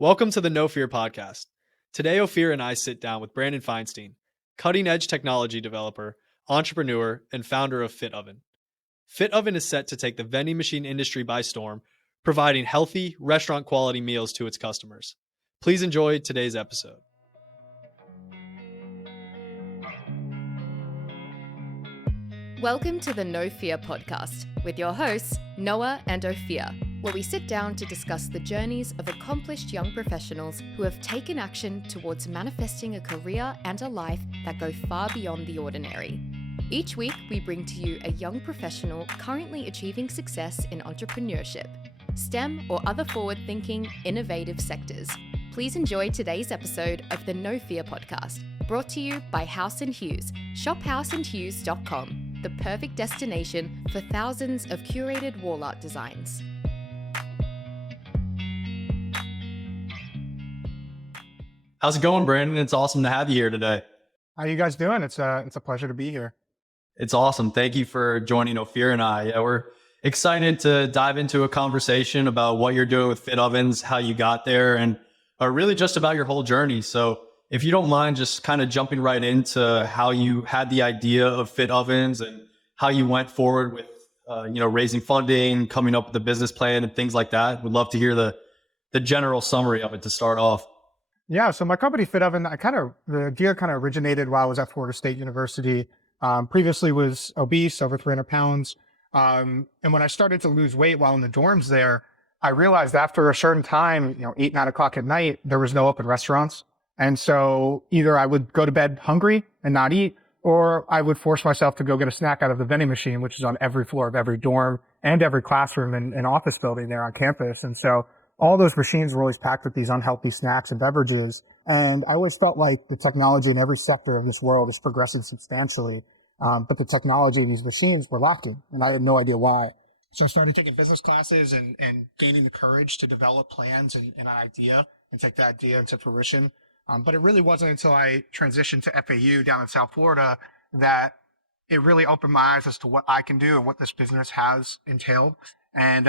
Welcome to the No Fear podcast. Today, Ophir and I sit down with Brandon Feinstein, cutting-edge technology developer, entrepreneur, and founder of FitOven. FitOven is set to take the vending machine industry by storm, providing healthy, restaurant-quality meals to its customers. Please enjoy today's episode. Welcome to the No Fear podcast with your hosts, Noah and Ophir, where we sit down to discuss the journeys of accomplished young professionals who have taken action towards manifesting a career and a life that go far beyond the ordinary. Each week, we bring to you a young professional currently achieving success in entrepreneurship, STEM or other forward-thinking, innovative sectors. Please enjoy today's episode of the No Fear podcast, brought to you by House & Hughes, shophouseandhughes.com, the perfect destination for thousands of curated wall art designs. How's it going, Brandon? It's awesome to have you here today. How you guys doing? It's a pleasure to be here. It's awesome. Thank you for joining Ophir and I. Yeah, we're excited to dive into a conversation about what you're doing with FitOvens, how you got there, and really just about your whole journey. So if you don't mind just kind of jumping right into how you had the idea of FitOvens and how you went forward with raising funding, coming up with a business plan and things like that. We'd love to hear the general summary of it to start off. Yeah, so my company FitOven, the idea kind of originated while I was at Florida State University. Previously was obese, over 300 pounds. And when I started to lose weight while in the dorms there, I realized after a certain time, 8, 9 o'clock at night, there was no open restaurants. And so either I would go to bed hungry and not eat, or I would force myself to go get a snack out of the vending machine, which is on every floor of every dorm and every classroom and office building there on campus. And so all those machines were always packed with these unhealthy snacks and beverages. And I always felt like the technology in every sector of this world is progressing substantially. But the technology in these machines were lacking, and I had no idea why. So I started taking business classes and gaining the courage to develop plans and an idea and take that idea into fruition. But it really wasn't until I transitioned to FAU down in South Florida that it really opened my eyes as to what I can do and what this business has entailed. And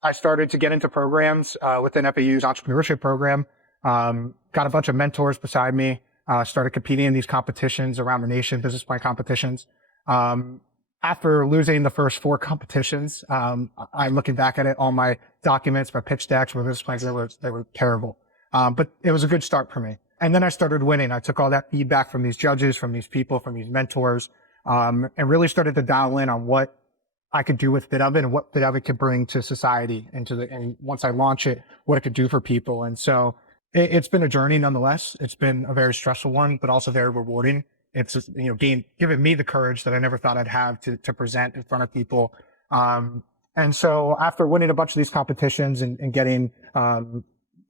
I started to get into programs within FAU's entrepreneurship program, got a bunch of mentors beside me, started competing in these competitions around the nation, business plan competitions. After losing the first 4 competitions, I'm looking back at it, all my documents, my pitch decks, my business plans, they were terrible. But it was a good start for me. And then I started winning. I took all that feedback from these judges, from these people, from these mentors, and really started to dial in on what I could do with FitOven and what FitOven could bring to society and once I launch it, what it could do for people. And so it's been a journey nonetheless. It's been a very stressful one, but also very rewarding. It's just, giving me the courage that I never thought I'd have to present in front of people. And so after winning a bunch of these competitions and getting,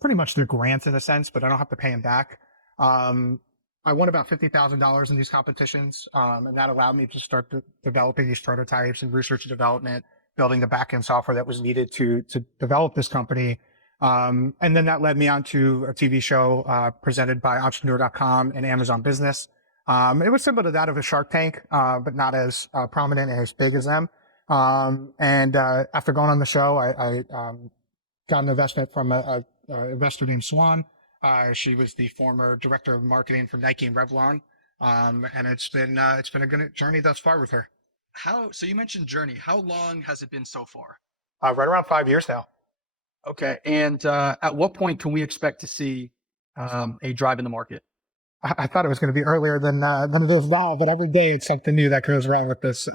pretty much through grants in a sense, but I don't have to pay them back. I won about $50,000 in these competitions. And that allowed me to start developing these prototypes and research and development, building the backend software that was needed to develop this company. And then that led me on to a TV show, presented by Entrepreneur.com and Amazon Business. It was similar to that of a Shark Tank, but not as prominent and as big as them. After going on the show, I got an investment from a investor named Swan. She was the former director of marketing for Nike and Revlon. And it's been a good journey thus far with her. So you mentioned journey. How long has it been so far? Right around 5 years now. Okay. And at what point can we expect to see a drive in the market? I thought it was going to be earlier than it is now, but every day it's something new that goes around with this.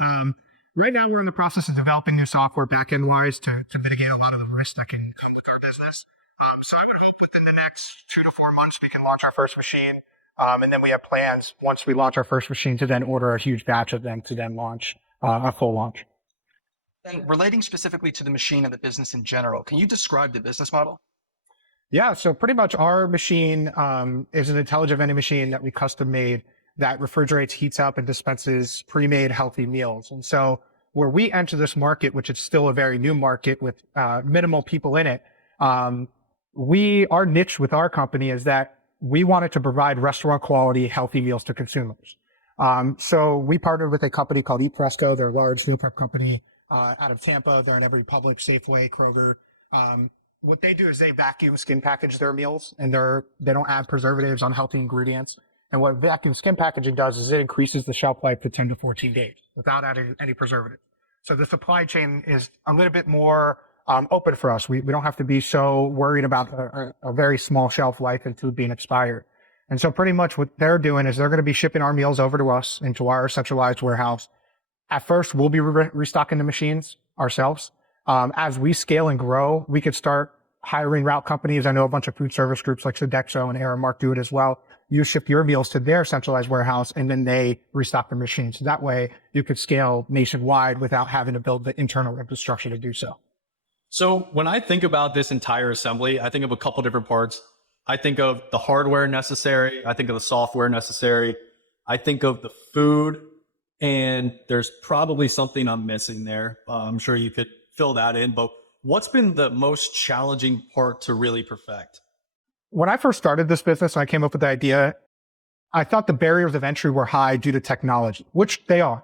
Right now we're in the process of developing new software back-end wise to mitigate a lot of the risks that can come with our business. So I would hope within the next 2 to 4 months we can launch our first machine. And then we have plans once we launch our first machine to then order a huge batch of them to then launch a full launch. And relating specifically to the machine and the business in general, can you describe the business model? Yeah, so pretty much our machine is an intelligent vending machine that we custom made that refrigerates, heats up, and dispenses pre-made healthy meals. And so where we enter this market, which is still a very new market with minimal people in it, our niche with our company is that we wanted to provide restaurant quality, healthy meals to consumers. So we partnered with a company called Eat Fresco. They're a large meal prep company out of Tampa. They're in every Publix, Safeway, Kroger. what they do is they vacuum skin package their meals, and they don't add preservatives, unhealthy ingredients. And what vacuum skin packaging does is it increases the shelf life to 10 to 14 days without adding any preservative. So the supply chain is a little bit more open for us. We don't have to be so worried about a very small shelf life and food being expired. And so pretty much what they're doing is they're going to be shipping our meals over to us into our centralized warehouse. At first, we'll be restocking the machines ourselves. As we scale and grow, we could start hiring route companies. I know a bunch of food service groups like Sodexo and Aramark do it as well. You ship your meals to their centralized warehouse, and then they restock the machines. So that way you could scale nationwide without having to build the internal infrastructure to do so. So when I think about this entire assembly, I think of a couple different parts. I think of the hardware necessary. I think of the software necessary. I think of the food, and there's probably something I'm missing there. I'm sure you could fill that in, but what's been the most challenging part to really perfect? When I first started this business, I came up with the idea, I thought the barriers of entry were high due to technology, which they are.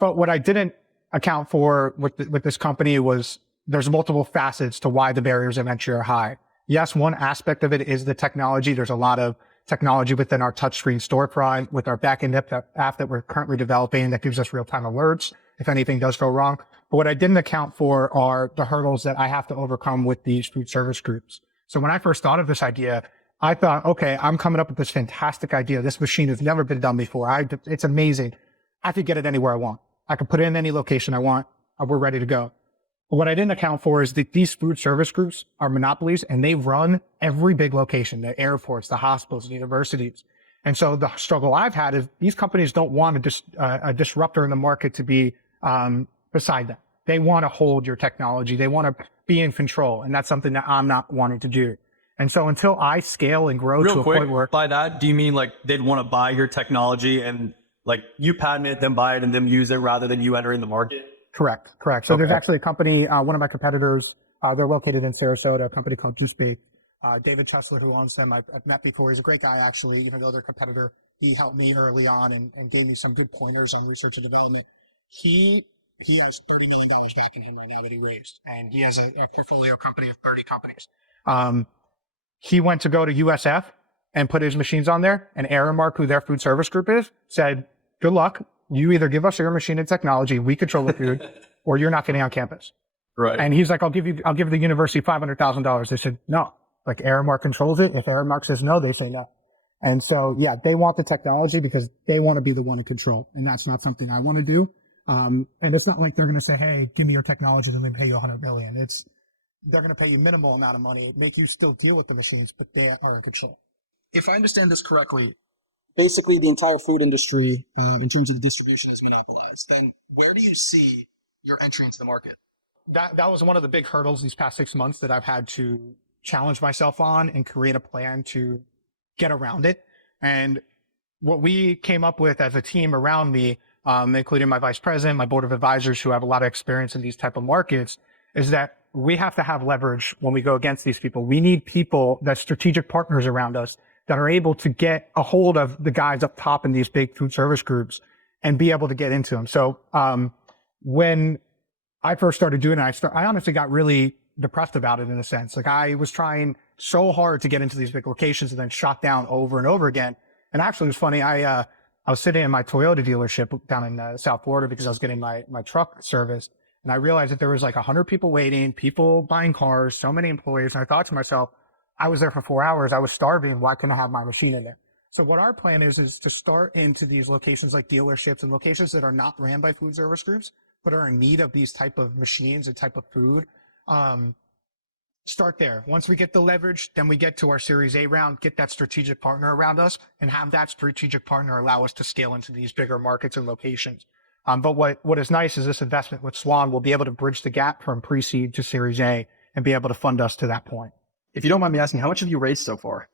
But what I didn't account for with this company was there's multiple facets to why the barriers of entry are high. Yes, one aspect of it is the technology. There's a lot of technology within our touchscreen storefront with our backend app that we're currently developing that gives us real-time alerts if anything does go wrong. But what I didn't account for are the hurdles that I have to overcome with these food service groups. So when I first thought of this idea, I thought, okay, I'm coming up with this fantastic idea. This machine has never been done before. It's amazing. I could get it anywhere I want. I could put it in any location I want. We're ready to go. But what I didn't account for is that these food service groups are monopolies, and they run every big location, the airports, the hospitals, the universities. And so the struggle I've had is these companies don't want a disruptor in the market to be beside them. They want to hold your technology. They want to be in control. And that's something that I'm not wanting to do. And so until I scale and grow to a point where... By that, do you mean like they'd want to buy your technology and like you patent it, then buy it, and then use it rather than you entering the market? Correct. So there's actually a company, one of my competitors, they're located in Sarasota, a company called Juice Bake. David Tesler, who owns them, I've met before. He's a great guy, actually. Even though their competitor, he helped me early on and gave me some good pointers on research and development. He has $30 million back in him right now that he raised, and he has a portfolio company of 30 companies. He went to go to USF and put his machines on there, and Aramark, who their food service group is, said, good luck. You either give us your machine and technology, we control the food, or you're not getting on campus. Right. And he's like, I'll give the university $500,000. They said, no, like Aramark controls it. If Aramark says no, they say no. And so, yeah, they want the technology because they want to be the one in control. And that's not something I want to do. And it's not like they're going to say, hey, give me your technology, then we pay you $100 million. They're going to pay you minimal amount of money, make you still deal with the machines, but they are in control. If I understand this correctly, basically the entire food industry, in terms of the distribution, is monopolized. Then where do you see your entry into the market? That was one of the big hurdles these past 6 months that I've had to challenge myself on and create a plan to get around it. And what we came up with as a team around me, including my vice president, my board of advisors who have a lot of experience in these type of markets, is that we have to have leverage when we go against these people. We need people, that strategic partners around us, that are able to get a hold of the guys up top in these big food service groups and be able to get into them. So when I first started doing it, I honestly got really depressed about it in a sense. Like I was trying so hard to get into these big locations and then shot down over and over again. And actually it was funny. I was sitting in my Toyota dealership down in South Florida because I was getting my truck serviced. And I realized that there was like 100 people waiting, people buying cars, so many employees. And I thought to myself, I was there for 4 hours. I was starving. Why couldn't I have my machine in there? So what our plan is to start into these locations like dealerships and locations that are not ran by food service groups, but are in need of these type of machines and type of food. Start there. Once we get the leverage, then we get to our Series A round, get that strategic partner around us, and have that strategic partner allow us to scale into these bigger markets and locations. But what is nice is this investment with Swan will be able to bridge the gap from pre-seed to Series A and be able to fund us to that point. If you don't mind me asking, how much have you raised so far?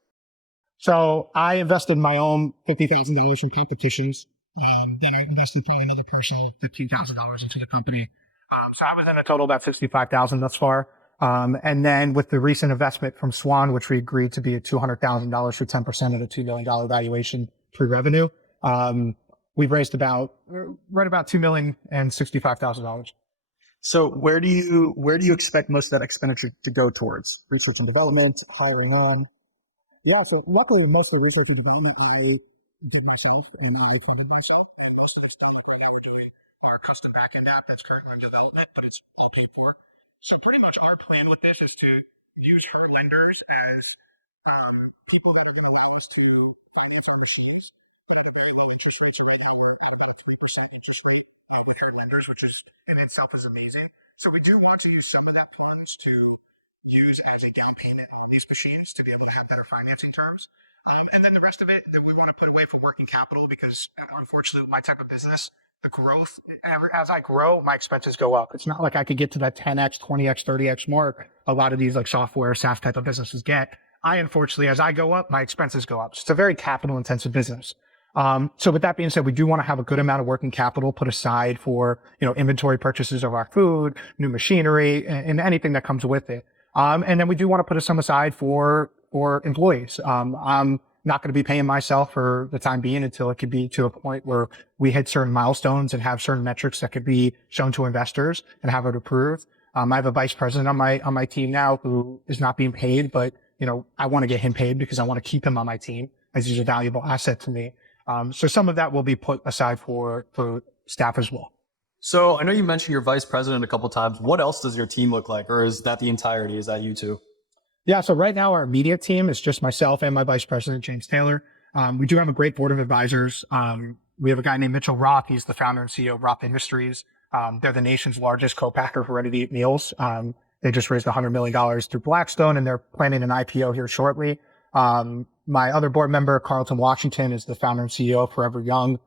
So I invested my own $50,000 from competitions. Then I invested probably another personal $15,000 into the company. So I was in a total about $65,000 thus far. And then with the recent investment from Swan, which we agreed to be at $200,000 for 10% at a $2 million valuation pre-revenue, we've raised right about $2,065,000. So where do you expect most of that expenditure to go towards? Research and development, hiring on? Yeah, so luckily, most of the research and development I did myself and I funded myself. And most of it's done. Like right now, we're doing our custom backend app that's currently in development, but it's all paid for. So pretty much our plan with this is to use her lenders as people that are going to allow us to finance our machines that have a very low interest rate. So right now we're at about a 3% interest rate with her lenders, which is in itself is amazing. So we do want to use some of that funds to use as a down payment on these machines to be able to have better financing terms. And then the rest of it that we want to put away for working capital because unfortunately my type of business, the growth, as I grow, my expenses go up. It's not like I could get to that 10x, 20x, 30x mark a lot of these like software, SaaS type of businesses get. Unfortunately, as I go up, my expenses go up. So it's a very capital intensive business. So with that being said, we do want to have a good amount of working capital put aside for, inventory purchases of our food, new machinery, and anything that comes with it. And then we do want to put some aside for employees. I'm not going to be paying myself for the time being until it could be to a point where we hit certain milestones and have certain metrics that could be shown to investors and have it approved. I have a vice president on my team now who is not being paid, but I want to get him paid because I want to keep him on my team as he's a valuable asset to me. So some of that will be put aside for staff as well. So I know you mentioned your vice president a couple of times. What else does your team look like? Or is that the entirety? Is that you two? Yeah. So right now our immediate team is just myself and my vice president, James Taylor. We do have a great board of advisors. We have a guy named Mitchell Roth. He's the founder and CEO of Roth Industries. They're the nation's largest co-packer for ready-to-eat meals. They just raised $100 million through Blackstone and they're planning an IPO here shortly. My other board member, Carlton Washington, is the founder and CEO of Forever Young.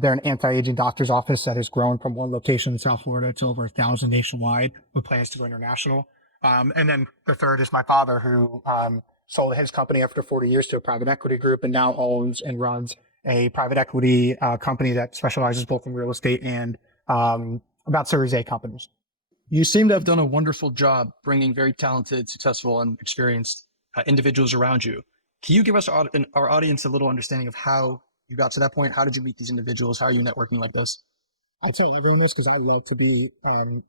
They're an anti-aging doctor's office that has grown from one location in South Florida to over 1,000 nationwide with plans to go international. And then the third is my father, who sold his company after 40 years to a private equity group and now owns and runs a private equity company that specializes both in real estate and about Series A companies. You seem to have done a wonderful job bringing very talented, successful, and experienced individuals around you. Can you give us our audience a little understanding of how you got to that point? How did you meet these individuals? How are you networking like this? I tell everyone this because I love to be able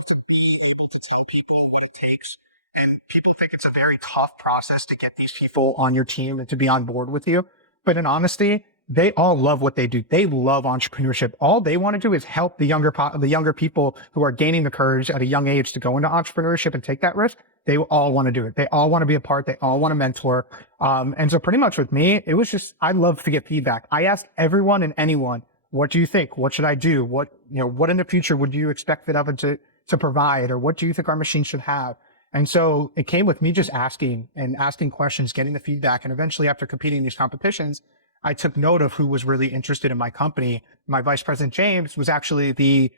to tell people what it takes. And people think it's a very tough process to get these people on your team and to be on board with you. But in honesty, they all love what they do. They love entrepreneurship. All they want to do is help the younger people who are gaining the courage at a young age to go into entrepreneurship and take that risk. They all want to do it. They all want to be a part. They all want to mentor. And so pretty much with me, it was just, I love to get feedback. I ask everyone and anyone, what do you think? What should I do? What in the future would you expect FitOven to provide? Or what do you think our machine should have? And so it came with me just asking questions, getting the feedback. And eventually after competing in these competitions, I took note of who was really interested in my company. My vice president, James, was actually the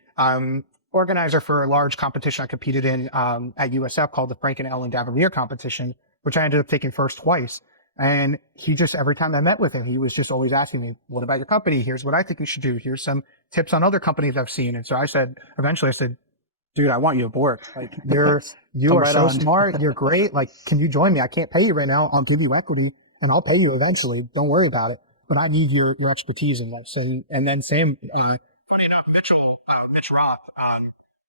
organizer for a large competition I competed in at USF called the Frank and Ellen Davalier competition, which I ended up taking first twice. And he just, every time I met with him, he was just always asking me, what about your company? Here's what I think you should do. Here's some tips on other companies I've seen. And so eventually I said, dude, I want you aboard. Like you are so smart. You're great. Like, can you join me? I can't pay you right now. I'll give you equity and I'll pay you eventually. Don't worry about it. But I need your expertise in that. So, and then funny enough, Mitch Roth,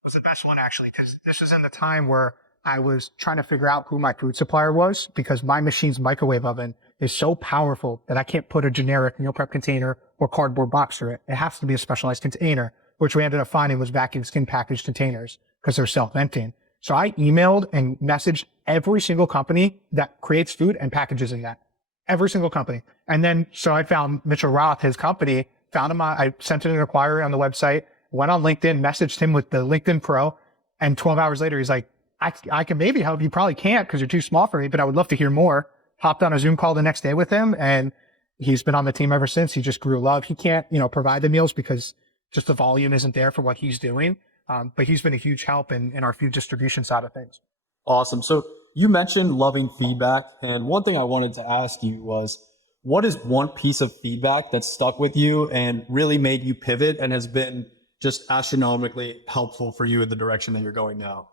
was the best one actually, because this was in the time where I was trying to figure out who my food supplier was, because my machine's microwave oven is so powerful that I can't put a generic meal prep container or cardboard box through it. It has to be a specialized container, which we ended up finding was vacuum skin packaged containers because they're self-emptying. So I emailed and messaged every single company that creates food and packages in that. Every single company. And then, so I found Mitchell Roth, his company, found him. I sent in an inquiry on the website, went on LinkedIn, messaged him with the LinkedIn Pro. And 12 hours later, he's like, I can maybe help. You probably can't because you're too small for me, but I would love to hear more. Hopped on a Zoom call the next day with him and he's been on the team ever since. He just grew love. He can't, provide the meals because just the volume isn't there for what he's doing. But he's been a huge help in our food distribution side of things. Awesome. So you mentioned loving feedback. And one thing I wanted to ask you was, what is one piece of feedback that stuck with you and really made you pivot and has been just astronomically helpful for you in the direction that you're going now?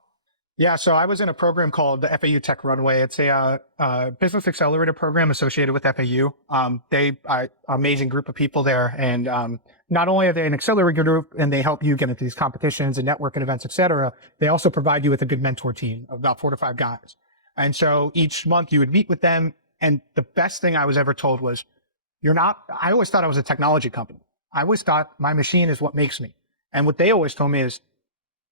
Yeah, so I was in a program called the FAU Tech Runway. It's a business accelerator program associated with FAU. Amazing group of people there. And not only are they an accelerator group and they help you get into these competitions and networking events, et cetera, they also provide you with a good mentor team of about 4 to 5 guys. And so each month you would meet with them. And the best thing I was ever told was, I always thought I was a technology company. I always thought my machine is what makes me. And what they always told me is,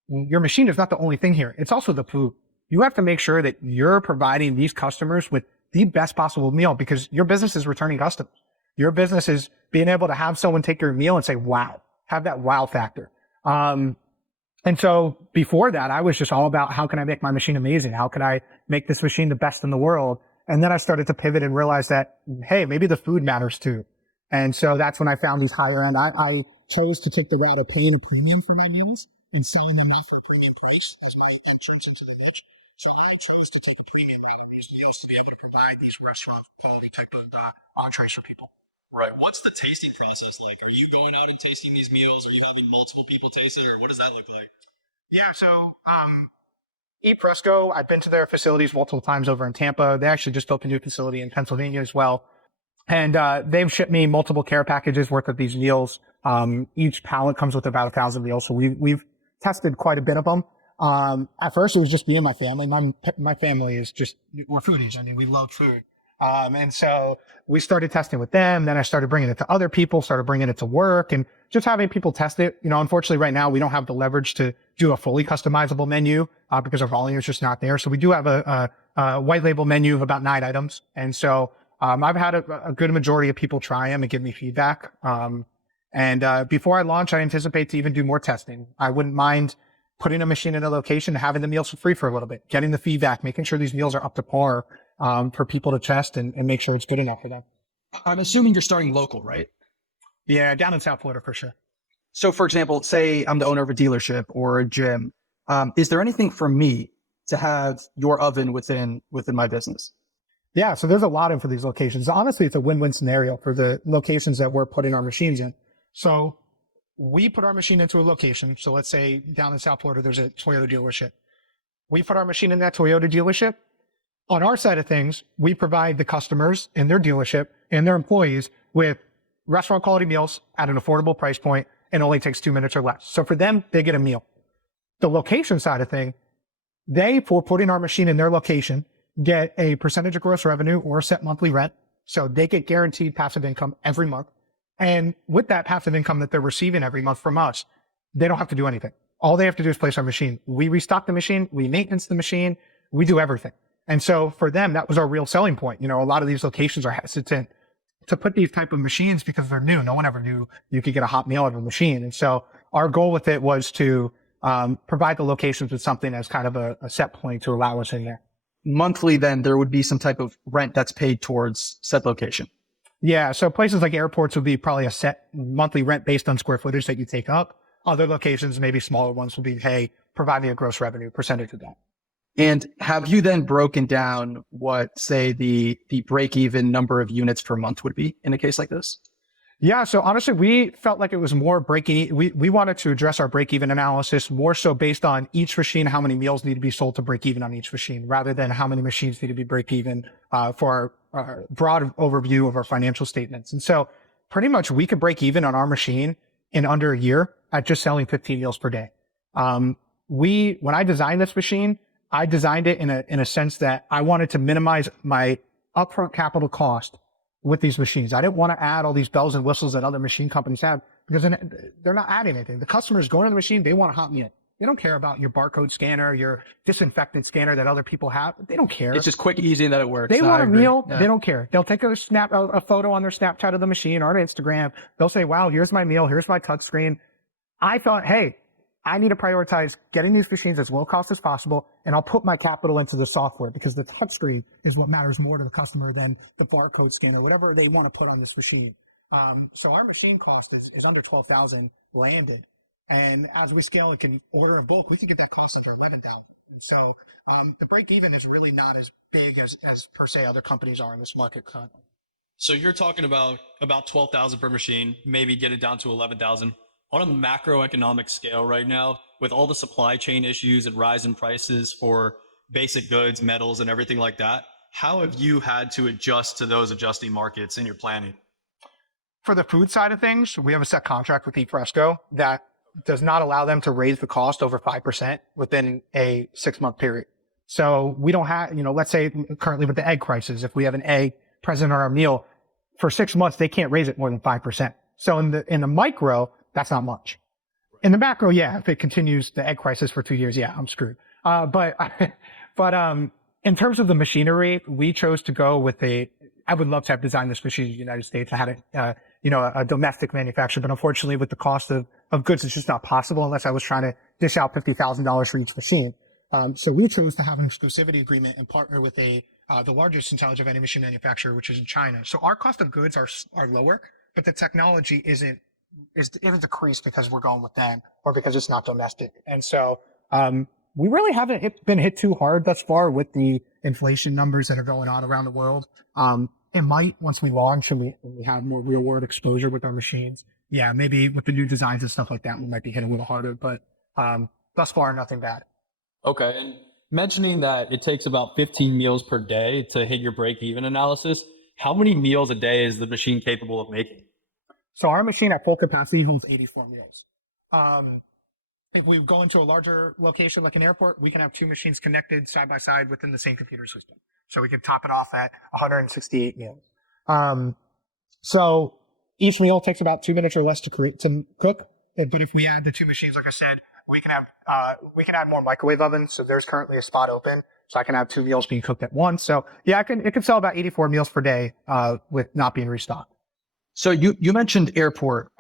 your machine is not the only thing here. It's also the food. You have to make sure that you're providing these customers with the best possible meal, because your business is returning customers. Your business is being able to have someone take your meal and say, wow, have that wow factor. And so before that, I was just all about, how can I make my machine amazing? How can I make this machine the best in the world? And then I started to pivot and realize that, hey, maybe the food matters too. And so that's when I found these higher end. I chose to take the route of paying a premium for my meals and selling them not for a premium price as my entrance into the niche. So I chose to take a premium route on these meals to be able to provide these restaurant quality type of entrees for people. Right. What's the tasting process like? Are you going out and tasting these meals? Are you having multiple people taste it, or what does that look like? Yeah, so Eat Fresco, I've been to their facilities multiple times over in Tampa. They actually just opened a new facility in Pennsylvania as well. And they've shipped me multiple care packages worth of these meals. Each pallet comes with about 1,000 meals. So we've tested quite a bit of them. At first, it was just me and my family. My family is we're foodies. I mean, we love food. And so we started testing with them. Then I started bringing it to other people, started bringing it to work, and just having people test it. Unfortunately right now we don't have the leverage to do a fully customizable menu, because our volume is just not there. So we do have a white label menu of about 9 items. And so, I've had a good majority of people try them and give me feedback. And before I launch, I anticipate to even do more testing. I wouldn't mind putting a machine in a location, having the meals for free for a little bit, getting the feedback, making sure these meals are up to par, for people to test and make sure it's good enough for them. I'm assuming you're starting local, right? Yeah, down in South Florida for sure. So for example, say I'm the owner of a dealership or a gym. Is there anything for me to have your oven within my business? Yeah, so there's a lot in for these locations. Honestly, it's a win-win scenario for the locations that we're putting our machines in. So we put our machine into a location. So let's say down in South Florida, there's a Toyota dealership. We put our machine in that Toyota dealership. On our side of things, we provide the customers in their dealership and their employees with restaurant quality meals at an affordable price point, and only takes 2 minutes or less. So for them, they get a meal. The location side of thing, for putting our machine in their location, get a percentage of gross revenue or a set monthly rent. So they get guaranteed passive income every month. And with that passive income that they're receiving every month from us, they don't have to do anything. All they have to do is place our machine. We restock the machine, we maintenance the machine, we do everything. And so for them, that was our real selling point. A lot of these locations are hesitant to put these type of machines because they're new. No one ever knew you could get a hot meal out of a machine. And so our goal with it was to provide the locations with something as kind of a set point to allow us in there. Monthly, then there would be some type of rent that's paid towards said location. Yeah. So places like airports would be probably a set monthly rent based on square footage that you take up. Other locations, maybe smaller ones, will be, hey, provide me a gross revenue percentage of that. And have you then broken down what, say, the break-even number of units per month would be in a case like this? Yeah. So honestly, we felt like it was more breaking. We wanted to address our break-even analysis more so based on each machine, how many meals need to be sold to break even on each machine, rather than how many machines need to be break even, for our broad overview of our financial statements. And so pretty much we could break even on our machine in under a year at just selling 15 meals per day. When I designed this machine, I designed it in a sense that I wanted to minimize my upfront capital cost with these machines. I didn't want to add all these bells and whistles that other machine companies have, because they're not adding anything. The customer is going to the machine. They want a hot meal. They don't care about your barcode scanner, your disinfectant scanner that other people have. They don't care. It's just quick, easy, and that it works. They want a meal. Yeah. They don't care. They'll take a photo on their Snapchat of the machine or on Instagram. They'll say, wow, here's my meal. Here's my touch screen. I thought, hey, I need to prioritize getting these machines as low cost as possible, and I'll put my capital into the software, because the touchscreen is what matters more to the customer than the barcode scanner, whatever they want to put on this machine. So our machine cost is under $12,000 landed, and as we scale, it can order a bulk. We can get that cost under $11,000. So the break even is really not as big as per se other companies are in this market. So you're talking about 12,000 per machine, maybe get it down to 11,000. On a macroeconomic scale right now, with all the supply chain issues and rise in prices for basic goods, metals, and everything like that, how have you had to adjust to those adjusting markets in your planning? For the food side of things, we have a set contract with eFresco that does not allow them to raise the cost over 5% within a 6-month period. So we don't have, let's say currently with the egg crisis, if we have an egg present on our meal for 6 months, they can't raise it more than 5%. So in the micro, that's not much. In the macro, yeah, if it continues the egg crisis for 2 years, yeah, I'm screwed. But in terms of the machinery, we chose to go with I would love to have designed this machine in the United States. I had a domestic manufacturer, but unfortunately with the cost of goods, it's just not possible unless I was trying to dish out $50,000 for each machine. So we chose to have an exclusivity agreement and partner with the largest intelligent vending machine manufacturer, which is in China. So our cost of goods are lower, but the technology isn't decreased because we're going with them or because it's not domestic. And so, we really haven't been hit too hard thus far with the inflation numbers that are going on around the world. It might, once we launch and we have more real world exposure with our machines. Yeah, maybe with the new designs and stuff like that, we might be hit a little harder, but, thus far, nothing bad. Okay. And mentioning that it takes about 15 meals per day to hit your break-even analysis, how many meals a day is the machine capable of making? So our machine at full capacity holds 84 meals. If we go into a larger location like an airport, we can have 2 machines connected side by side within the same computer system. So we can top it off at 168 meals. So each meal takes about 2 minutes or less to cook. But if we add the 2 machines, like I said, we can add more microwave ovens. So there's currently a spot open, so I can have 2 meals being cooked at once. So yeah, it can sell about 84 meals per day with not being restocked. So you mentioned airport.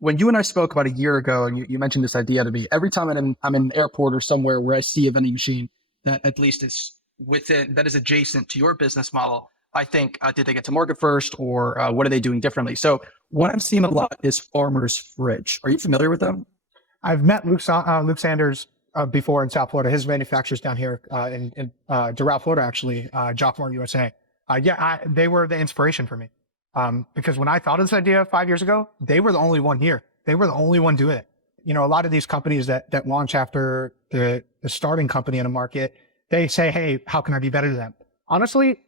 When you and I spoke about a year ago, and you mentioned this idea to me, every time I'm in an airport or somewhere where I see a vending machine that at least is that is adjacent to your business model, I think, did they get to market first, or what are they doing differently? So what I'm seeing a lot is Farmer's Fridge. Are you familiar with them? I've met Luke Sanders before in South Florida. His manufacturer's down here in Doral, Florida, actually, Jockmore, USA. They were the inspiration for me. Because when I thought of this idea 5 years ago, they were the only one here. They were the only one doing it. A lot of these companies that launch after the starting company in a market, they say, hey, how can I be better than them? Honestly,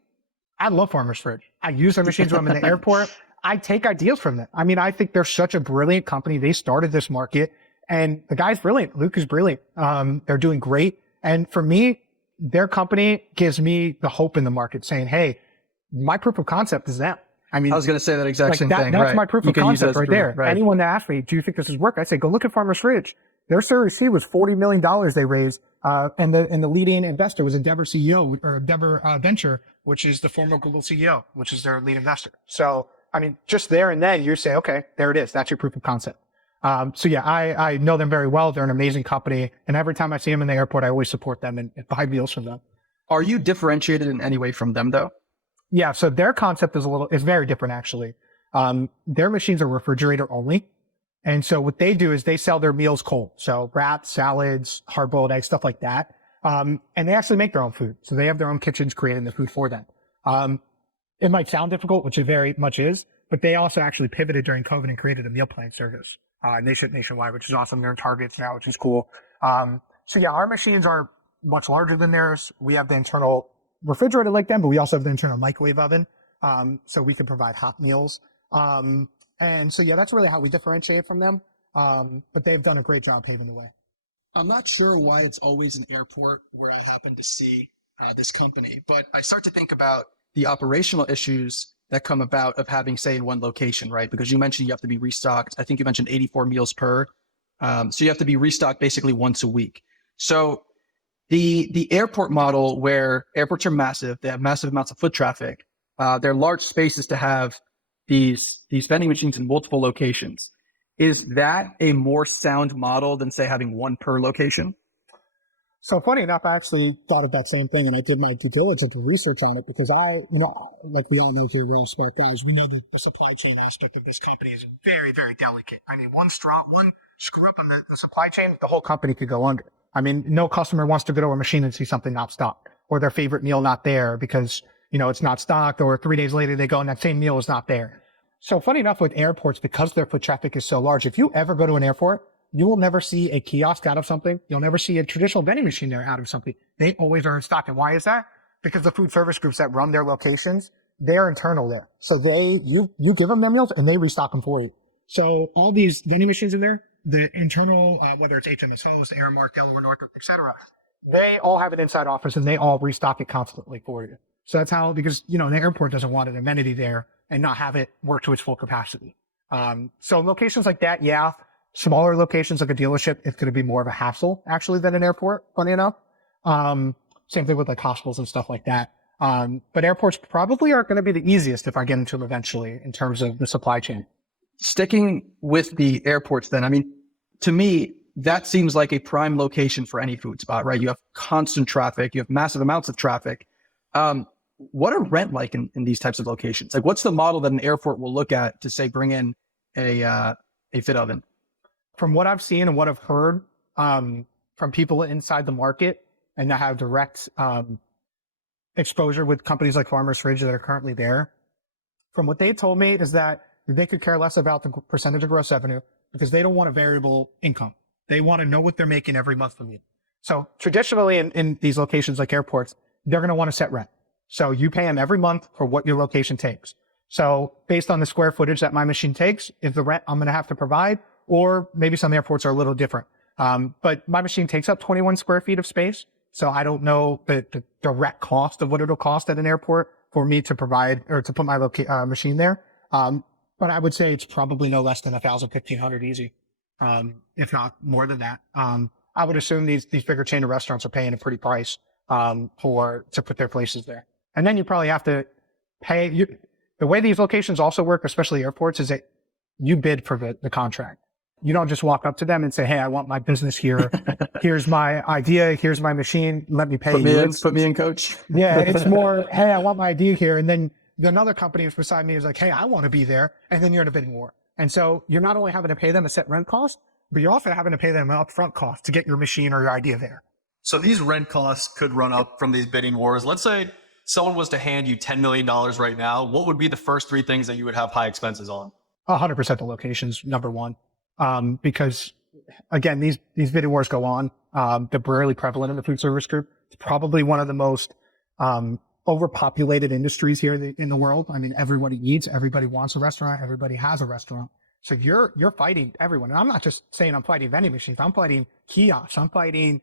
I love Farmer's Fridge. I use their machines when I'm in the airport. I take ideas from them. I mean, I think they're such a brilliant company. They started this market and the guy's brilliant. Luke is brilliant. They're doing great. And for me, their company gives me the hope in the market saying, hey, my proof of concept is them. I mean, I was going to say that exact same thing. That's right. my proof of concept right there. Right. Anyone that asks me, do you think this is work? I say, go look at Farmer's Fridge. Their Series C was $40 million they raised. And the leading investor was Endeavor CEO or Endeavor Venture, which is the former Google CEO, which is their lead investor. So, I mean, just there and then you say, okay, there it is. That's your proof of concept. So yeah, I know them very well. They're an amazing company. And every time I see them in the airport, I always support them and buy meals from them. Are you differentiated in any way from them though? Yeah. So their concept is very different actually. Their machines are refrigerator only. And so what they do is they sell their meals cold. So wraps, salads, hard-boiled eggs, stuff like that. And they actually make their own food. So they have their own kitchens creating the food for them. It might sound difficult, which it very much is, but they also actually pivoted during COVID and created a meal plan service. And they ship nationwide, which is awesome. They're in Targets now, which is cool. So yeah, our machines are much larger than theirs. We have the internal refrigerator like them, but we also have the internal microwave oven. So we can provide hot meals. And so, yeah, that's really how we differentiate from them. But they've done a great job paving the way. I'm not sure why it's always an airport where I happen to see this company, but I start to think about the operational issues that come about of having, say, in one location, right? Because you mentioned you have to be restocked. I think you mentioned 84 meals per. So you have to be restocked basically once a week. So the airport model where airports are massive, they have massive amounts of foot traffic. They're large spaces to have these vending machines in multiple locations. Is that a more sound model than, say, having one per location? So funny enough, I actually thought of that same thing, and I did my due diligence and research on it because like we all know here, we're all smart guys. We know that the supply chain aspect of this company is very, very delicate. I mean, one screw up on the supply chain, the whole company could go under. I mean, no customer wants to go to a machine and see something not stocked or their favorite meal not there because, it's not stocked, or 3 days later they go and that same meal is not there. So funny enough with airports, because their foot traffic is so large, if you ever go to an airport, you will never see a kiosk out of something. You'll never see a traditional vending machine there out of something. They always are in stock. And why is that? Because the food service groups that run their locations, they're internal there. So you give them their meals and they restock them for you. So all these vending machines in there, the internal, whether it's HMSOs, Aramark, Delaware, Northrop, et cetera, they all have an inside office and they all restock it constantly for you. So that's how, because, the airport doesn't want an amenity there and not have it work to its full capacity. So locations like that, yeah. Smaller locations like a dealership, it's going to be more of a hassle actually than an airport, funny enough. Same thing with like hospitals and stuff like that. But airports probably aren't going to be the easiest if I get into them eventually in terms of the supply chain. Sticking with the airports then, I mean, to me, that seems like a prime location for any food spot, right? You have constant traffic, you have massive amounts of traffic. What are rent like in these types of locations? Like what's the model that an airport will look at to say, bring in a fit oven? From what I've seen and what I've heard, from people inside the market and that have direct, exposure with companies like Farmers Fridge that are currently there, from what they told me is that they could care less about the percentage of gross revenue because they don't want a variable income. They want to know what they're making every month from you. So traditionally in these locations like airports, they're going to want to set rent. So you pay them every month for what your location takes. So based on the square footage that my machine takes, is the rent I'm going to have to provide, or maybe some airports are a little different. But my machine takes up 21 square feet of space. So I don't know the direct cost of what it'll cost at an airport for me to provide or to put my machine there. But I would say it's probably no less than 1,000, 1,500 easy. If not more than that. I would assume these bigger chain of restaurants are paying a pretty price, to put their places there. And then you probably have to pay the way these locations also work, especially airports, is that you bid for the contract. You don't just walk up to them and say, hey, I want my business here. Here's my idea. Here's my machine. Let me pay you. Put me in, coach. Yeah. It's more, hey, I want my idea here. And then another company beside me is like, hey, I want to be there. And then you're in a bidding war. And so you're not only having to pay them a set rent cost, but you're also having to pay them an upfront cost to get your machine or your idea there. So these rent costs could run up from these bidding wars. Let's say someone was to hand you $10 million right now. What would be the first three things that you would have high expenses on? 100% the locations, number one. Because again, these bidding wars go on. They're really prevalent in the food service group. It's probably one of the most, overpopulated industries here in the world. I mean, everybody eats, everybody wants a restaurant, everybody has a restaurant. So you're fighting everyone. And I'm not just saying I'm fighting vending machines. I'm fighting kiosks. I'm fighting,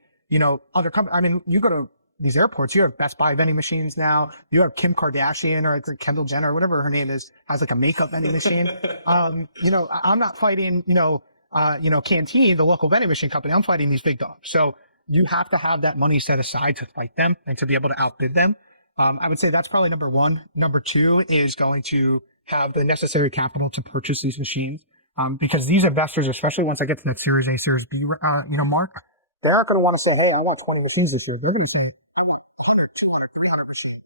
other companies. I mean, you go to these airports, you have Best Buy vending machines now. You have Kim Kardashian or Kendall Jenner, or whatever her name is, has like a makeup vending machine. I'm not fighting, Canteen, the local vending machine company. I'm fighting these big dogs. So you have to have that money set aside to fight them and to be able to outbid them. I would say that's probably number one. Number two is going to have the necessary capital to purchase these machines. Because these investors, especially once I get to that Series A, Series B, mark, they aren't going to want to say, hey, I want 20 machines this year. They're going to say, I want 100, 200, 300 machines.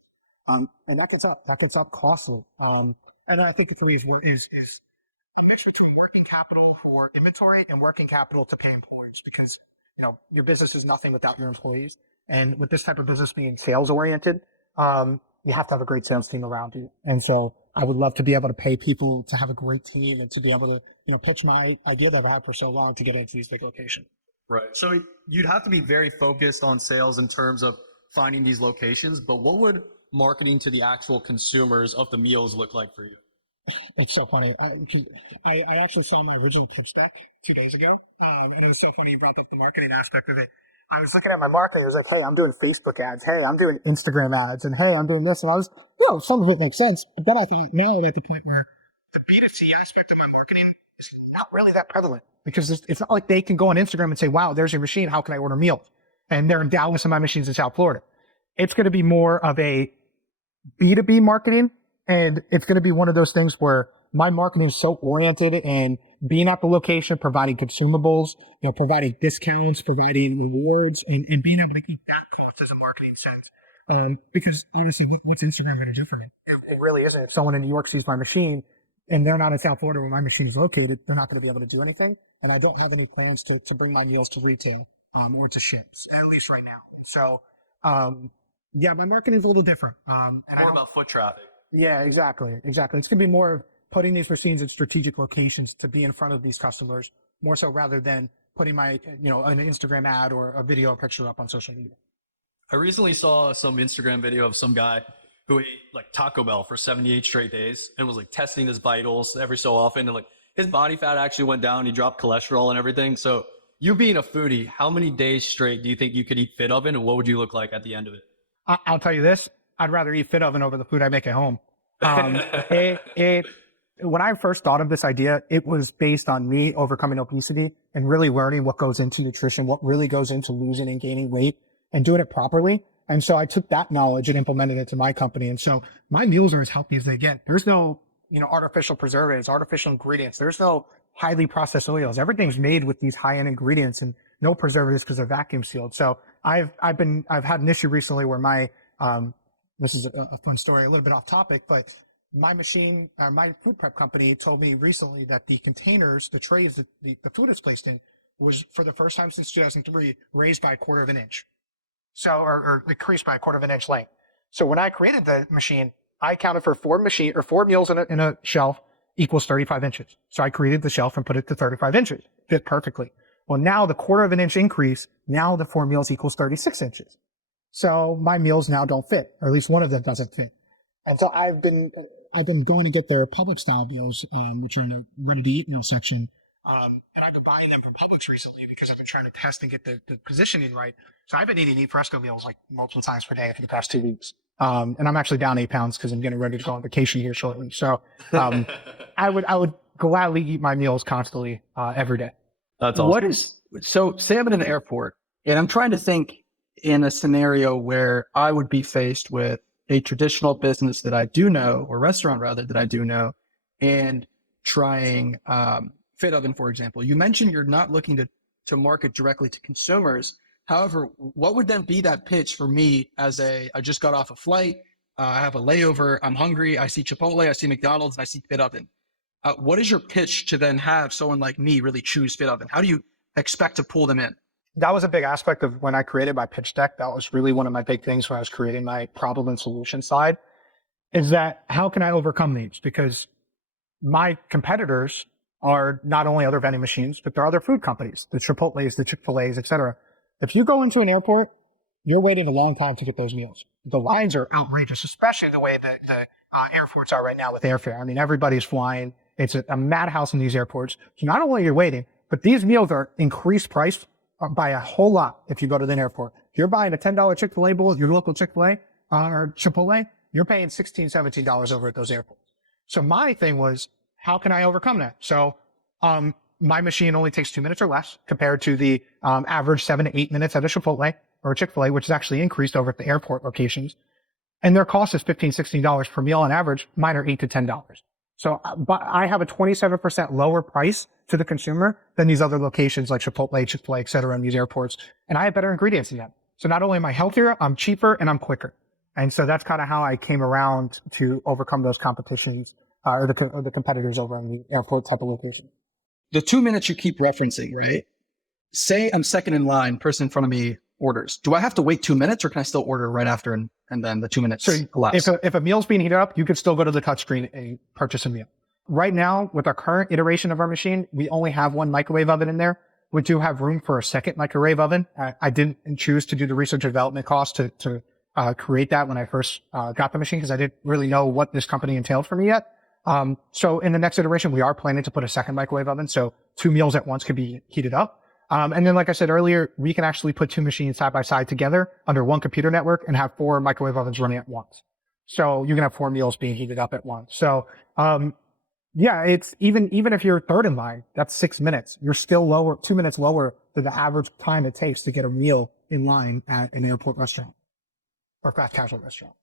And that gets up costly. And then I think the three is a mixture between working capital for inventory and working capital to pay employees, because, your business is nothing without your employees. And with this type of business being sales oriented, you have to have a great sales team around you. And so I would love to be able to pay people to have a great team and to be able to, pitch my idea that I've had for so long to get into these big locations. Right. So you'd have to be very focused on sales in terms of finding these locations, but what would marketing to the actual consumers of the meals look like for you? It's so funny. I actually saw my original pitch deck 2 days ago. And it was so funny you brought up the marketing aspect of it. I was looking at my marketing. It was like, hey, I'm doing Facebook ads. Hey, I'm doing Instagram ads. And hey, I'm doing this. And I was, some of it makes sense. But then I thought, now I'm at the point where the B2C aspect of my marketing is not really that prevalent, because it's not like they can go on Instagram and say, wow, there's your machine. How can I order meals? And they're in Dallas and my machine's in South Florida. It's going to be more of a B2B marketing. And it's going to be one of those things where my marketing is so oriented and being at the location, providing consumables, providing discounts, providing rewards, and being able to keep that cost as a marketing sense. Because honestly, what's Instagram going to do for me? It really isn't. If someone in New York sees my machine and they're not in South Florida where my machine is located, they're not going to be able to do anything. And I don't have any plans to bring my meals to retail, or to ships, at least right now. So, my marketing is a little different. More about foot traffic. Yeah, exactly. It's going to be more of putting these machines in strategic locations to be in front of these customers, more so rather than putting my, an Instagram ad or a video or picture up on social media. I recently saw some Instagram video of some guy who ate like Taco Bell for 78 straight days and was like testing his vitals every so often. And like his body fat actually went down. He dropped cholesterol and everything. So you being a foodie, how many days straight do you think you could eat Fit Oven, and what would you look like at the end of it? I'll tell you this, I'd rather eat Fit Oven over the food I make at home. When I first thought of this idea, it was based on me overcoming obesity and really learning what goes into nutrition, what really goes into losing and gaining weight and doing it properly. And so I took that knowledge and implemented it to my company. And so my meals are as healthy as they get. There's no, artificial preservatives, artificial ingredients. There's no highly processed oils. Everything's made with these high-end ingredients and no preservatives because they're vacuum sealed. So I've had an issue recently where this is a fun story, a little bit off topic, but my food prep company told me recently that the containers, the trays that the food is placed in was, for the first time since 2003, raised by 1/4 of an inch. So, or increased by 1/4 of an inch length. So when I created the machine, I counted for 4 meals in a shelf equals 35 inches. So I created the shelf and put it to 35 inches. Fit perfectly. Well, now the 1/4 of an inch increase, now the 4 meals equals 36 inches. So my meals now don't fit, or at least one of them doesn't fit. And so I've been going to get their Publix style meals, which are in the ready to eat meal section. And I've been buying them from Publix recently because I've been trying to test and get the positioning right. So I've been eating Eat Fresco meals like multiple times per day for the past 2 weeks. And I'm actually down 8 pounds because I'm getting ready to go on vacation here shortly. So, I would gladly eat my meals constantly, every day. That's awesome. So say I'm in an airport and I'm trying to think in a scenario where I would be faced with a traditional business that I do know, or restaurant rather, that I do know, and trying, Fit Oven, for example. You mentioned you're not looking to market directly to consumers. However, what would then be that pitch for me I just got off a flight, I have a layover, I'm hungry, I see Chipotle, I see McDonald's, and I see Fit Oven. What is your pitch to then have someone like me really choose Fit Oven? How do you expect to pull them in? That was a big aspect of when I created my pitch deck. That was really one of my big things when I was creating my problem and solution side, is that how can I overcome these? Because my competitors are not only other vending machines, but there are other food companies, the Chipotles, the Chick-fil-A's, et cetera. If you go into an airport, you're waiting a long time to get those meals. The lines are outrageous, especially the way that the airports are right now with airfare. I mean, everybody's flying. It's a madhouse in these airports. So not only are you waiting, but these meals are increased price by a whole lot if you go to the airport. If you're buying a $10 Chick-fil-A bowl at your local Chick-fil-A or Chipotle, you're paying $16, $17 over at those airports. So my thing was, how can I overcome that? So my machine only takes 2 minutes or less compared to the average 7 to 8 minutes at a Chipotle or a Chick-fil-A, which is actually increased over at the airport locations. And their cost is $15, $16 per meal on average. Mine are $8 to $10. So but I have a 27% lower price to the consumer than these other locations like Chipotle, Chick-fil-A, et cetera, in these airports. And I have better ingredients in them. So not only am I healthier, I'm cheaper and I'm quicker. And so that's kind of how I came around to overcome those competitions or the competitors over in the airport type of location. The 2 minutes you keep referencing, right? Say I'm second in line, person in front of me orders. Do I have to wait 2 minutes or can I still order right after and then the 2 minutes elapse? If a meal's being heated up, you could still go to the touchscreen and purchase a meal. Right now, with our current iteration of our machine, we only have 1 microwave oven in there. We do have room for a second microwave oven. I didn't choose to do the research and development cost to create that when I first got the machine because I didn't really know what this company entailed for me yet. So in the next iteration, we are planning to put a second microwave oven. So 2 meals at once could be heated up. And then, like I said earlier, we can actually put 2 machines side by side together under 1 computer network and have 4 microwave ovens running at once. So you can have 4 meals being heated up at once. So, yeah, it's even if you're third in line, that's 6 minutes. You're still 2 minutes lower than the average time it takes to get a meal in line at an airport restaurant or fast casual restaurant.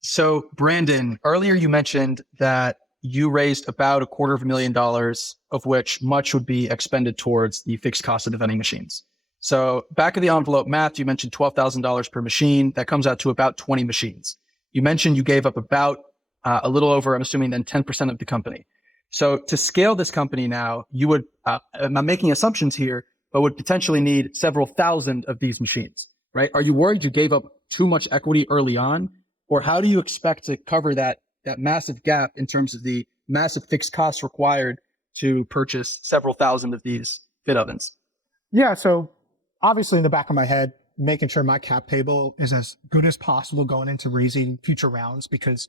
So Brandon, earlier you mentioned that you raised about $250,000, of which much would be expended towards the fixed cost of the vending machines. So back of the envelope math, you mentioned $12,000 per machine. That comes out to about 20 machines. You mentioned you gave up about a little over, I'm assuming then 10% of the company. So to scale this company now, you would, I'm making assumptions here, but would potentially need several thousand of these machines, right? Are you worried you gave up too much equity early on? Or how do you expect to cover that massive gap in terms of the massive fixed costs required to purchase several thousand of these Fit Ovens? Yeah, so obviously in the back of my head, making sure my cap table is as good as possible going into raising future rounds, because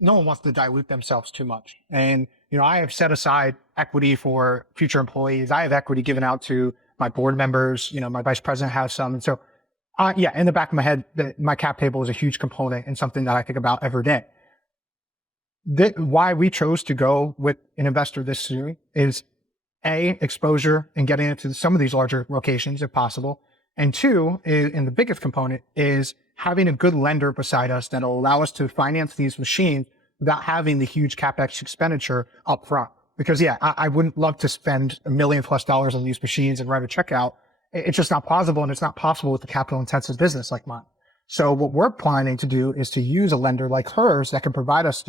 no one wants to dilute themselves too much. And, I have set aside equity for future employees. I have equity given out to my board members. My vice president has some. And so, in the back of my head, my cap table is a huge component and something that I think about every day. Why we chose to go with an investor this soon is exposure and getting into some of these larger locations if possible. And two, and the biggest component is having a good lender beside us that'll allow us to finance these machines without having the huge CapEx expenditure up front. Because I wouldn't love to spend $1 million+ on these machines and write a check out. It's just not possible, and it's not possible with a capital intensive business like mine. So what we're planning to do is to use a lender like hers that can provide us,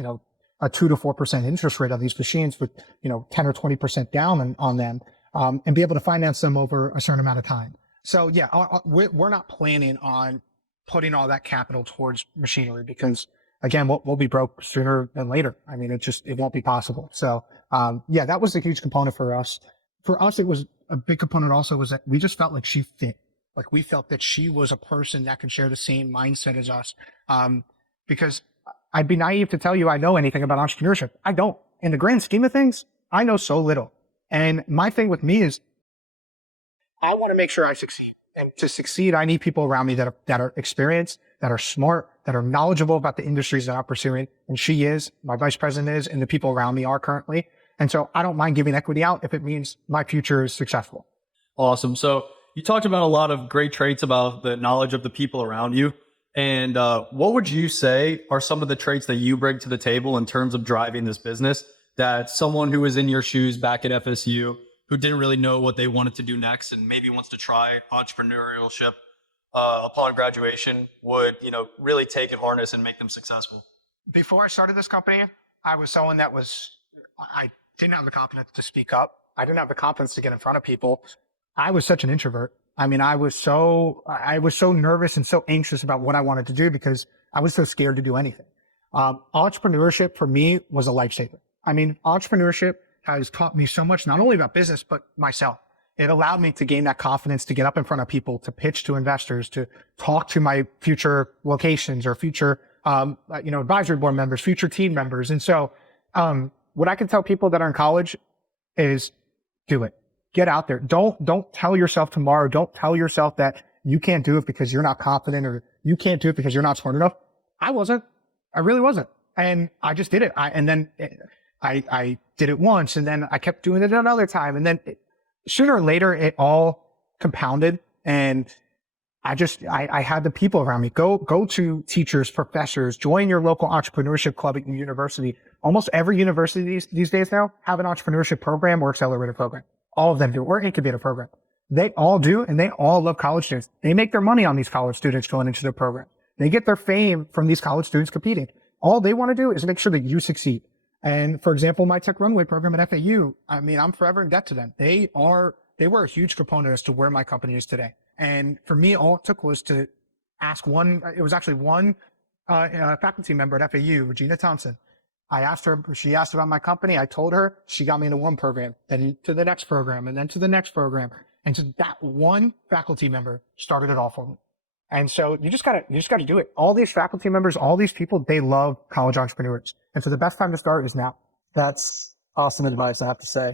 a 2 to 4% interest rate on these machines with, 10 or 20% down on them, and be able to finance them over a certain amount of time. So we're not planning on putting all that capital towards machinery because, again, we'll be broke sooner than later. I mean, it won't be possible. So, that was a huge component for us. For us, it was a big component also was that we just felt like she fit. Like we felt that she was a person that could share the same mindset as us. Because I'd be naive to tell you I know anything about entrepreneurship. I don't. In the grand scheme of things, I know so little. And my thing with me is I want to make sure I succeed. And to succeed, I need people around me that are experienced, that are smart, that are knowledgeable about the industries that I'm pursuing. And she is, my vice president is, and the people around me are currently. And so I don't mind giving equity out if it means my future is successful. Awesome. So you talked about a lot of great traits about the knowledge of the people around you. And what would you say are some of the traits that you bring to the table in terms of driving this business that someone who was in your shoes back at FSU, who didn't really know what they wanted to do next and maybe wants to try entrepreneurship upon graduation would, really take and harness and make them successful? Before I started this company, I was someone that I didn't have the confidence to speak up. I didn't have the confidence to get in front of people. I was such an introvert. I mean, I was so nervous and so anxious about what I wanted to do because I was so scared to do anything. Entrepreneurship for me was a lifesaver. I mean, entrepreneurship has taught me so much, not only about business, but myself. It allowed me to gain that confidence to get up in front of people, to pitch to investors, to talk to my future locations or future, advisory board members, future team members. And so, what I can tell people that are in college is do it. Get out there. Don't tell yourself tomorrow. Don't tell yourself that you can't do it because you're not confident or you can't do it because you're not smart enough. I wasn't. I really wasn't. And I just did it. I did it once and then I kept doing it another time. And then sooner or later, it all compounded. And I had the people around me. Go to teachers, professors, join your local entrepreneurship club at your university. Almost every university these days now have an entrepreneurship program or accelerator program. All of them do, or incubator program. They all do, and they all love college students. They make their money on these college students going into their program. They get their fame from these college students competing. All they want to do is make sure that you succeed. And for example, my Tech Runway program at FAU, I mean, I'm forever in debt to them. They were a huge component as to where my company is today. And for me, all it took was to ask one faculty member at FAU, Regina Thompson. I asked her, she asked about my company. I told her, she got me into one program, then to the next program, and then to the next program. And so that one faculty member started it all for me. And so you just gotta do it. All these faculty members, all these people, they love college entrepreneurs. And so the best time to start is now. That's awesome advice, I have to say.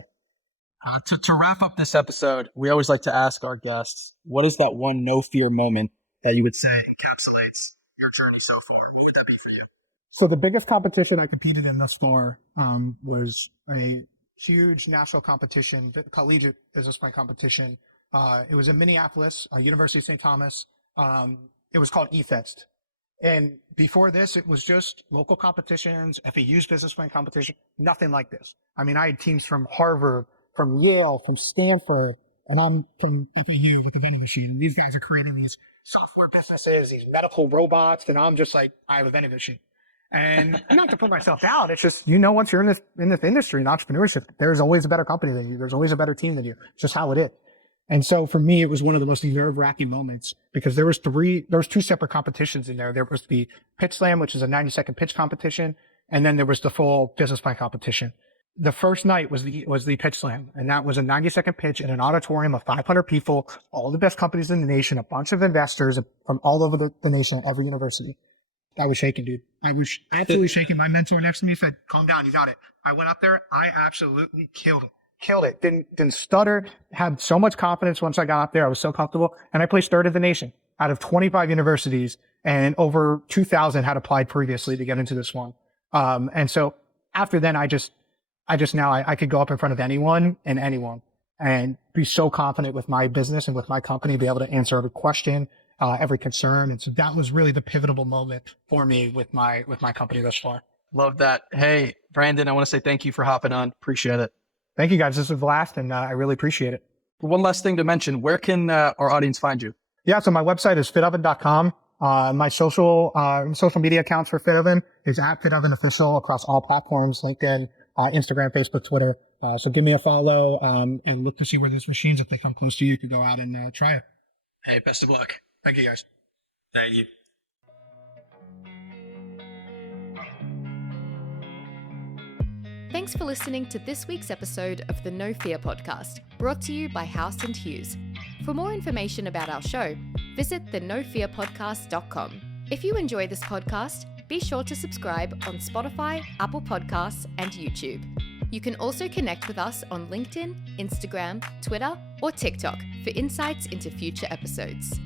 To wrap up this episode, we always like to ask our guests, what is that one no fear moment that you would say encapsulates your journey so far? What would that be for you? So the biggest competition I competed in thus far was a huge national competition, collegiate business plan competition. It was in Minneapolis, University of St. Thomas. It was called eFest. And before this, it was just local competitions, FAU's business plan competition, nothing like this. I mean, I had teams from Harvard, from Yale, from Stanford, and I'm from FAU with the vending machine. And these guys are creating these software businesses, these medical robots, and I'm just like, I have a vending machine. And not to put myself down, it's just, once you're in this industry, in entrepreneurship, there's always a better company than you. There's always a better team than you. It's just how it is. And so for me, it was one of the most nerve-wracking moments because there was two separate competitions in there. There was the Pitch Slam, which is a 90-second pitch competition. And then there was the full business plan competition. the first night was the pitch slam, and that was a 90-second pitch in an auditorium of 500 people, all the best companies in the nation, a bunch of investors from all over the nation, at every university. I was shaking, dude. I was absolutely shaking. My mentor next to me said, "Calm down, you got it." I went up there. I absolutely killed it. Didn't stutter. Had so much confidence once I got up there. I was so comfortable, and I placed third in the nation out of 25 universities, and over 2,000 had applied previously to get into this one. And so after then, I could go up in front of anyone and be so confident with my business and with my company, be able to answer every question, every concern. And so that was really the pivotal moment for me with my company thus far. Love that. Hey, Brandon, I want to say thank you for hopping on. Appreciate it. Thank you, guys. This was a blast, and I really appreciate it. One last thing to mention, where can our audience find you? Yeah, so my website is fitoven.com. My social media accounts for FitOven is at FitOvenOfficial across all platforms, LinkedIn, Instagram, Facebook, Twitter. So give me a follow and look to see where these machines, if they come close to you, you could go out and try it. Hey, best of luck. Thank you, guys. Thank you. Thanks for listening to this week's episode of the No Fear podcast, brought to you by House & Hughes. For more information about our show, visit thenofearpodcast.com. If you enjoy this podcast, be sure to subscribe on Spotify, Apple Podcasts, and YouTube. You can also connect with us on LinkedIn, Instagram, Twitter, or TikTok for insights into future episodes.